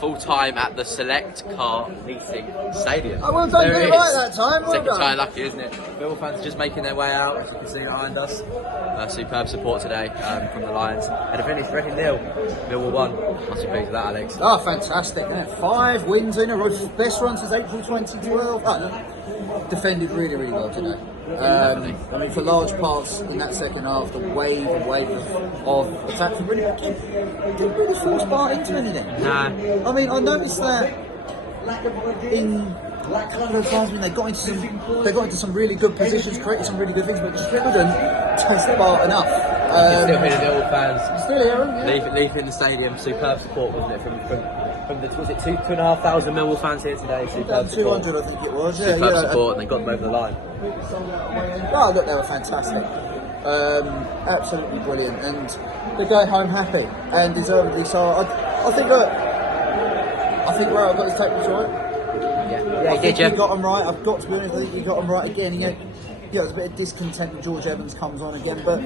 full time at the Select Car Leasing Stadium. Oh, well done, There get it it right is. that time. Well Second done. time lucky, isn't it? Millwall fans are just making their way out, as you can see behind us. Superb support today from the Lions. And a finish, Reading 0, Millwall 1. Must be pleased with that, Alex. Oh, fantastic. Yeah. 5 wins in a row. Best run since April 2012. Defended really, really well today. I mean, for large parts in that second half, the wave of attack from really didn't really force Bart into anything. Nah. I mean, I noticed that in a couple of times when they got into some really good positions, created some really good things, but just couldn't taste Bart enough. Still hear the Millwall fans. Still hear them, Leaving the stadium. Superb support, wasn't it? From the, was it 2,500 Millwall fans here today? Superb support. 200, I think it was. Superb support, and they got them over the line. Oh, look, they were fantastic. Absolutely brilliant, and they're going home happy and deservedly so. I think Rowe got his tactics right. Yeah, I think he got them right. I've got to be honest, I think he got them right again. Yeah, there's a bit of discontent when George Evans comes on again, but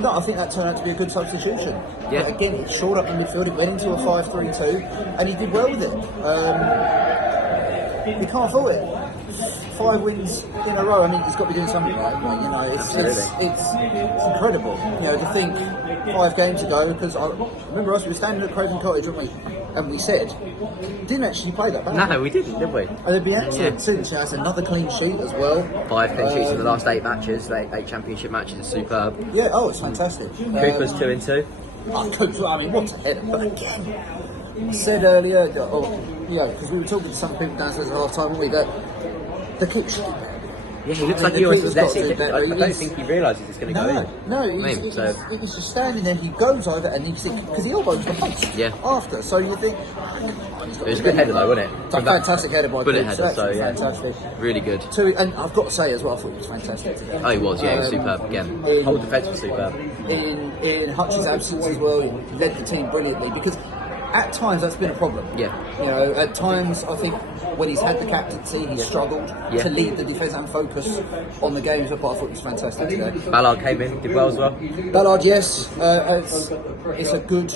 no, I think that turned out to be a good substitution. Yeah. But again, it shored up the midfield, it went into a 5-3-2, and he did well with it. You can't fault it. 5 wins in a row. I mean, he's got to be doing something right. But, you know, it's incredible. You know, to think 5 games ago, because I remember us, we were standing at Craven Cottage, weren't we? And we said, didn't actually play that bad. No, we didn't, did we? And they'd be excellent since. She has another clean sheet as well. 5 clean sheets in the last 8 matches, 8 championship matches. It's superb. Yeah, it's fantastic. Cooper's 2 and 2. Cooper, I mean, what's a header? But again, I said earlier, because we were talking to some people downstairs at half time, weren't we, that the keeper should do better. Yeah, he looks like he always lets it. I don't think he realises it's going to go in. No, he's just standing there, he goes over and he's because he elbows the post after. So you think, it was a good header though, wasn't it? A fantastic header by Bullet Cooper. header, so yeah. Fantastic. Really good. And I've got to say as well, I thought he was fantastic today. Oh, he was, he was superb again. Whole defence was superb. In Hutch's absence as well, he led the team brilliantly because at times that's been a problem. Yeah. You know, at times I think when he's had the captaincy, he's struggled to lead the defence and focus on the games. But I thought it was fantastic today. Ballard came in, did well as well. Ballard, yes, it's a good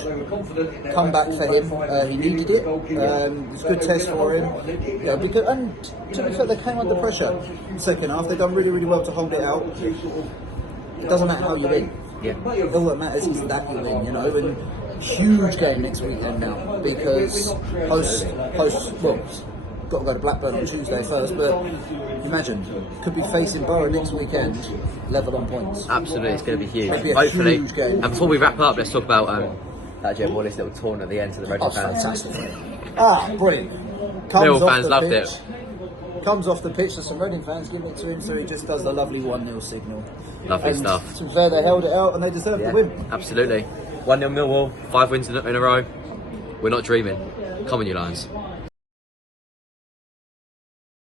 comeback for him. He needed it. It's a good test for him. You know, because and to be fair, they came under pressure in the second half. They've done really, really well to hold it out. It doesn't matter how you win. Yeah. All that matters is that you win. You know, and huge game next weekend now because host. Well, got to go to Blackburn on Tuesday first, but imagine could be facing Borough next weekend, level on points. Absolutely, it's going to be huge. It'll be a Hopefully, huge game. and before we wrap up, let's talk about that Jim Wallace little taunt at the end to the Reading fans. Fantastic! Brilliant. Millwall fans loved it. Comes off the pitch, so some Reading fans give it to him, so he just does the lovely 1-0 signal. Lovely stuff. To be fair, they held it out and they deserved the win. Absolutely. 1-0 Millwall, 5 wins in a row. We're not dreaming. Come on, you Lions.